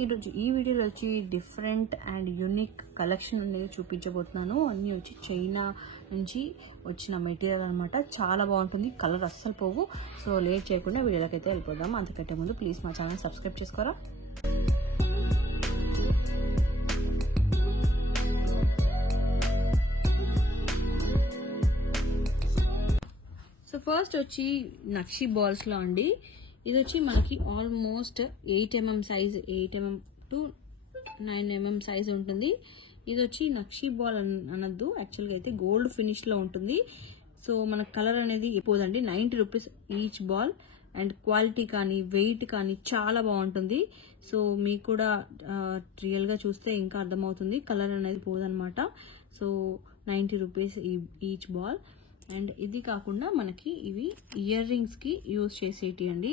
ఈరోజు ఈ వీడియోలో వచ్చి డిఫరెంట్ అండ్ యూనిక్ కలెక్షన్ అనేది చూపించబోతున్నాను. అన్నీ వచ్చి చైనా నుంచి వచ్చిన మెటీరియల్ అనమాట. చాలా బాగుంటుంది, కలర్ అస్సలు పోవు. సో లేట్ చేయకుండా వీడియోలోకి అయితే వెళ్ళిపోదాం. అంతకంటే ముందు ప్లీజ్ మా ఛానల్ సబ్స్క్రైబ్ చేసుకోరా. సో ఫస్ట్ వచ్చి నక్షి బాల్స్ లో అండి. ఇది వచ్చి మనకి almost 8 mm size, 8 mm to 9 mm size ఉంటుంది. ఇది వచ్చి నక్షి బాల్ అనద్దు, యాక్చువల్గా అయితే గోల్డ్ ఫినిష్ లో ఉంటుంది. సో మన కలర్ అనేది పోదండి. 90 rupees each ball. And quality కానీ వెయిట్ కానీ చాలా బాగుంటుంది. సో మీకు కూడా రియల్ గా చూస్తే ఇంకా అర్థమవుతుంది, కలర్ అనేది పోదనమాట. So 90 rupees each ball. And ఇది కాకుండా మనకి ఇవి ఇయర్ రింగ్స్ కి యూజ్ చేసేటి అండి.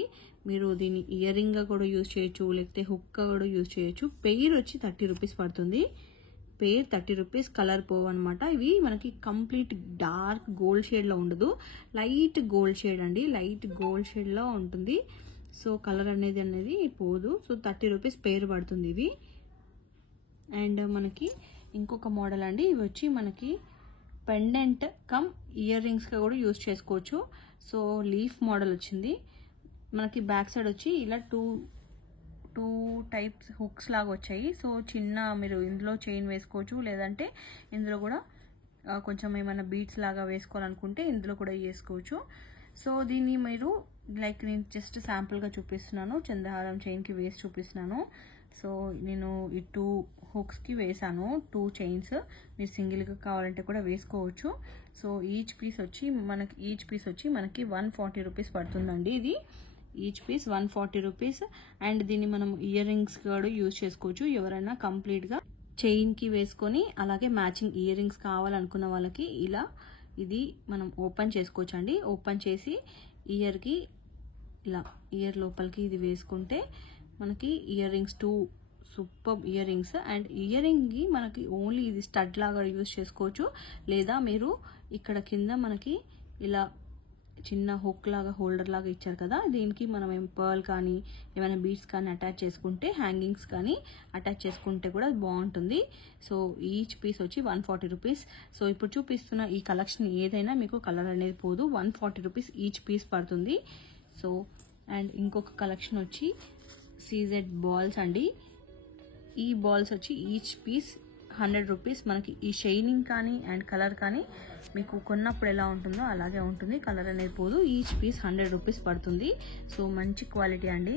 మీరు దీన్ని ఇయర్ రింగ్ గా కూడా యూజ్ చేయొచ్చు, లేకపోతే హుక్ కూడా యూజ్ చేయొచ్చు. పెయిర్ వచ్చి 30 రూపీస్ పడుతుంది. Pair 30 rupees. కలర్ పోవన్నమాట. ఇవి మనకి కంప్లీట్ డార్క్ గోల్డ్ షేడ్ లో ఉండదు, లైట్ గోల్డ్ షేడ్ అండి. లైట్ గోల్డ్ షేడ్ లో ఉంటుంది. సో కలర్ అనేది పోదు. సో 30 రూపీస్ పెయిర్ పడుతుంది ఇవి. అండ్ మనకి ఇంకొక మోడల్ అండి. ఇవి వచ్చి మనకి పెండెంట్ కమ్ ఇయర్ రింగ్స్ గా కూడా యూజ్ చేసుకోవచ్చు. సో లీఫ్ మోడల్ వచ్చింది మనకి. బ్యాక్ సైడ్ వచ్చి ఇలా టూ టైప్స్ హుక్స్ లాగా వచ్చాయి. సో చిన్న మీరు ఇందులో చైన్ వేసుకోవచ్చు, లేదంటే ఇందులో కూడా కొంచెం ఏమైనా బీట్స్ లాగా వేసుకోవాలనుకుంటే ఇందులో కూడా వేసుకోవచ్చు. సో దీన్ని మీరు లైక్ నేను జస్ట్ శాంపుల్ గా చూపిస్తున్నాను. చంద్రహారం చైన్ కి వేసి చూపిస్తున్నాను. సో నేను ఈ 2 హుక్స్ కి వేసాను 2 చైన్స్. మీరు సింగిల్ గా కావాలంటే కూడా వేసుకోవచ్చు. సో ఈచ్ పీస్ వచ్చి మనకి 140 రూపీస్ పడుతుందండి. ఇది ఈచ్ పీస్ 140 రూపీస్. అండ్ దీన్ని మనం ఇయర్ రింగ్స్ కూడా యూజ్ చేసుకోవచ్చు. ఎవరైనా కంప్లీట్ గా చైన్ కి వేసుకొని అలాగే మ్యాచింగ్ ఇయర్ రింగ్స్ కావాలనుకున్న వాళ్ళకి ఇలా ఇది మనం ఓపెన్ చేసుకోవచ్చు అండి. ఓపెన్ చేసి ఇయర్ కి ఇలా ఇయర్ లోపలికి ఇది వేసుకుంటే మనకి ear rings 2 super ear rings. And ear ring కి మనకి ఓన్లీ ఇది స్టడ్ లాగా యూజ్ చేసుకోవచ్చు, లేదా మీరు ఇక్కడ కింద మనకి ఇలా చిన్న హుక్ లాగా హోల్డర్ లాగా ఇచ్చారు కదా, దీనికి మనం పర్ల్ కానీ ఏమైనా బీడ్స్ కానీ అటాచ్ చేసుకుంటే, హ్యాంగింగ్స్ కానీ అటాచ్ చేసుకుంటే కూడా బాగుంటుంది. సో ఈచ్ పీస్ వచ్చి 140 రూపీస్. సో ఇప్పుడు చూపిస్తున్న ఈ కలెక్షన్ ఏదైనా మీకు కలర్ అనేది పోదు. 140 రూపీస్ ఈచ్ పీస్ పడుతుంది. సో అండ్ ఇంకొక కలెక్షన్ వచ్చి సీజెడ్ బాల్స్ అండి. ఈ బాల్స్ వచ్చి ఈచ్ పీస్ 100 రూపీస్. మనకి ఈ షైనింగ్ కానీ అండ్ కలర్ కానీ మీకు కొన్నప్పుడు ఎలా ఉంటుందో అలాగే ఉంటుంది, కలర్ అనేది పోదు. ఈచ్ పీస్ 100 రూపీస్ పడుతుంది. సో మంచి క్వాలిటీ అండి.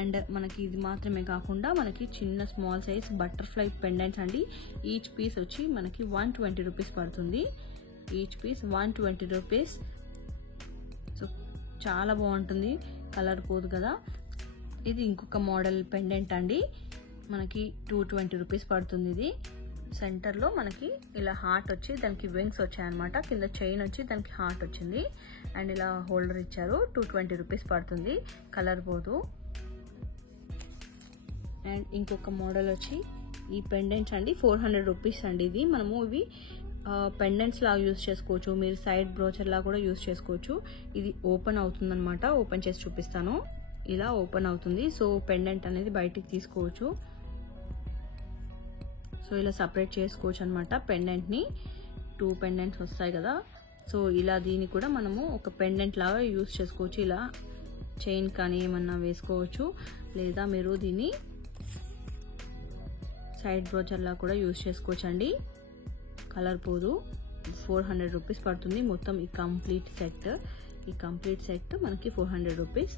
అండ్ మనకి ఇది మాత్రమే కాకుండా మనకి చిన్న స్మాల్ సైజ్ బటర్ఫ్లై పెండెంట్స్ అండి. ఈచ్ పీస్ వచ్చి మనకి 120 రూపీస్ పడుతుంది. Each piece 120 rupees. సో చాలా బాగుంటుంది, కలర్ పోదు కదా. ఇది ఇంకొక మోడల్ పెండెంట్ అండి. మనకి 220 రూపీస్ పడుతుంది. ఇది సెంటర్ లో మనకి ఇలా హార్ట్ వచ్చి దానికి వింగ్స్ వచ్చాయన్నమాట. కింద చైన్ వచ్చి దానికి హార్ట్ వచ్చింది. అండ్ ఇలా హోల్డర్ ఇచ్చారు. 220 రూపీస్ పడుతుంది, కలర్ పోదు. అండ్ ఇంకొక మోడల్ వచ్చి ఈ పెండెంట్స్ అండి. 400 రూపీస్ అండి. ఇది మనము ఇవి పెండెంట్స్ లాగా యూజ్ చేసుకోవచ్చు, మీరు సైడ్ బ్రోచర్ లాగా కూడా యూజ్ చేసుకోవచ్చు. ఇది ఓపెన్ అవుతుంది అనమాట. ఓపెన్ చేసి చూపిస్తాను. ఇలా ఓపెన్ అవుతుంది. సో పెండెంట్ అనేది బయటికి తీసుకోవచ్చు. సో ఇలా సపరేట్ చేసుకోవచ్చు అనమాట పెండెంట్ ని. 2 పెండెంట్స్ వస్తాయి కదా. సో ఇలా దీన్ని కూడా మనము ఒక పెండెంట్ లాగా యూజ్ చేసుకోవచ్చు. ఇలా చైన్ కానీ ఏమన్నా వేసుకోవచ్చు, లేదా మీరు దీన్ని సైడ్ బ్రోచర్ లాగా కూడా యూజ్ చేసుకోవచ్చు అండి. కలర్ పోదు. 400 రూపీస్ పడుతుంది మొత్తం ఈ కంప్లీట్ సెట్. ఈ కంప్లీట్ సెట్ మనకి 400 రూపీస్.